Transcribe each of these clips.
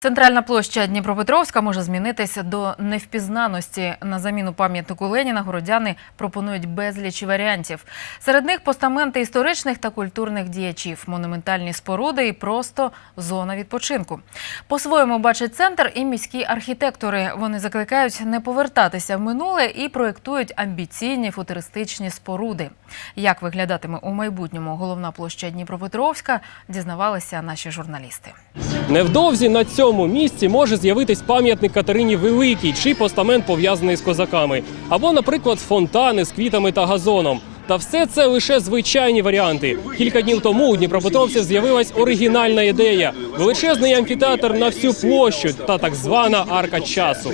Центральна площа Дніпропетровська може змінитися до невпізнаності. На заміну пам'ятнику Леніна городяни пропонують безліч варіантів. Серед них постаменти історичних та культурних діячів, монументальні споруди і просто зона відпочинку. По-своєму бачить центр і міські архітектори. Вони закликають не повертатися в минуле і проєктують амбіційні футуристичні споруди. Як виглядатиме у майбутньому головна площа Дніпропетровська, дізнавалися наші журналісти. Невдовзі на цьому місці може з'явитись пам'ятник Катерині Великій чи постамент пов'язаний з козаками, або, наприклад, фонтани з квітами та газоном. Та все це лише звичайні варіанти. Кілька днів тому у Дніпропетровців з'явилась оригінальна ідея: величезний амфітеатр на всю площу та так звана арка часу.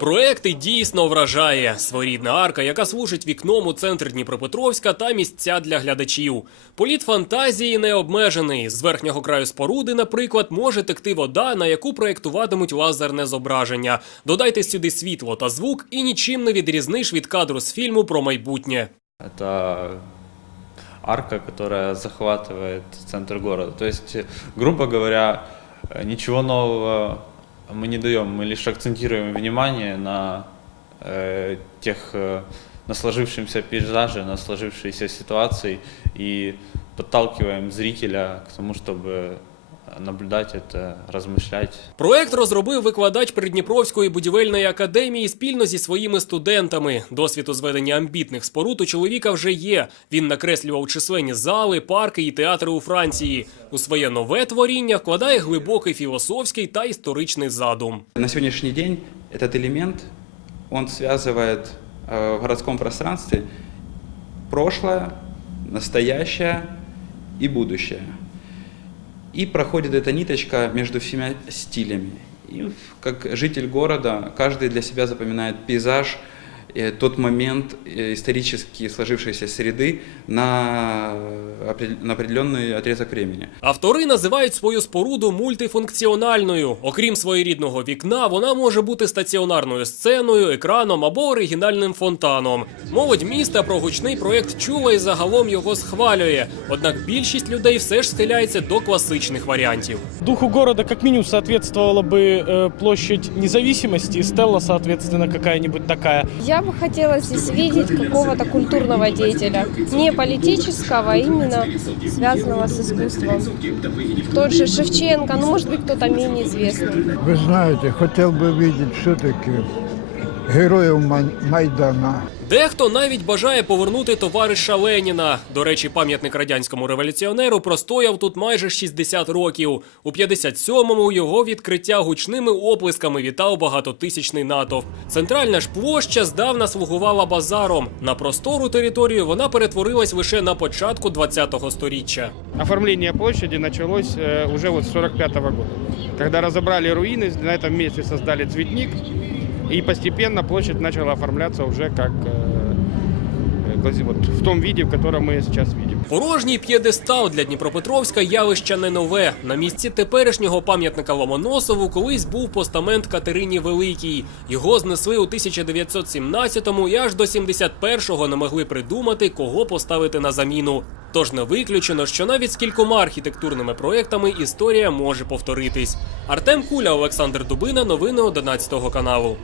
Проект і дійсно вражає своєрідна арка, яка служить вікном у центр Дніпропетровська та місця для глядачів. Політ фантазії не обмежений. З верхнього краю споруди, наприклад, може текти вода, на яку проєктуватимуть лазерне зображення. Додайте сюди світло та звук, і нічим не відрізниш від кадру з фільму про майбутнє. Это арка, которая захватывает центр города. То есть, грубо говоря, э, ничего нового мы не даем, мы лишь акцентируем внимание на э, тех, э, на сложившемся пейзаже, на сложившейся ситуации и подталкиваем зрителя к тому, чтобы наблюдать это, размышлять. Проект розробив викладач Придніпровської будівельної академії спільно зі своїми студентами. Досвід у зведенні амбітних споруд у чоловіка вже є. Він накреслював численні зали, парки і театри у Франції. У своє нове творіння вкладає глибокий філософський та історичний задум. На сегодняшний день этот элемент, он связывает э, в городском пространстве прошлое, настоящее и будущее. И проходит эта ниточка между всеми стилями. И как житель города, каждый для себя запоминает пейзаж, э, тот момент э, исторически сложившейся среды на, э, опре- на определенный отрезок времени. Автори називають свою споруду мультифункціональною. Окрім своєрідного вікна, вона може бути стаціонарною сценою, екраном або оригінальним фонтаном. Молодь міста про гучний проєкт чула і загалом його схвалює. Однак більшість людей все ж схиляється до класичних варіантів. Духу города как минимум соответствовала бы э, площадь независимости и стелла, соответственно, какая-нибудь такая. Я бы хотела здесь видеть какого-то культурного деятеля, не политического, а именно связанного с искусством. Тот же Шевченко, ну, может быть, кто-то менее известный. Вы знаете, хотел бы видеть все-таки героев Май- Майдана. Дехто навіть бажає повернути товариша Леніна. До речі, пам'ятник радянському революціонеру простояв тут майже 60 років. У 57-му його відкриття гучними оплесками вітав багатотисячний натовп. Центральна ж площа здавна слугувала базаром. На простору територію вона перетворилась лише на початку 20-го сторіччя. Оформление площади началось э, уже вот с 45 года, когда разобрали руины, на этом месте создали цветник, и постепенно площадь начала оформляться уже как э, э, вот в том виде, в котором мы ее сейчас видим. Порожній п'єдестал для Дніпропетровська явище не нове. На місці теперішнього пам'ятника Ломоносову колись був постамент Катерині Великій. Його знесли у 1917-му і аж до 71-го не могли придумати, кого поставити на заміну. Тож не виключено, що навіть з кількома архітектурними проектами історія може повторитись. Артем Куля, Олександр Дубина, новини 11 каналу.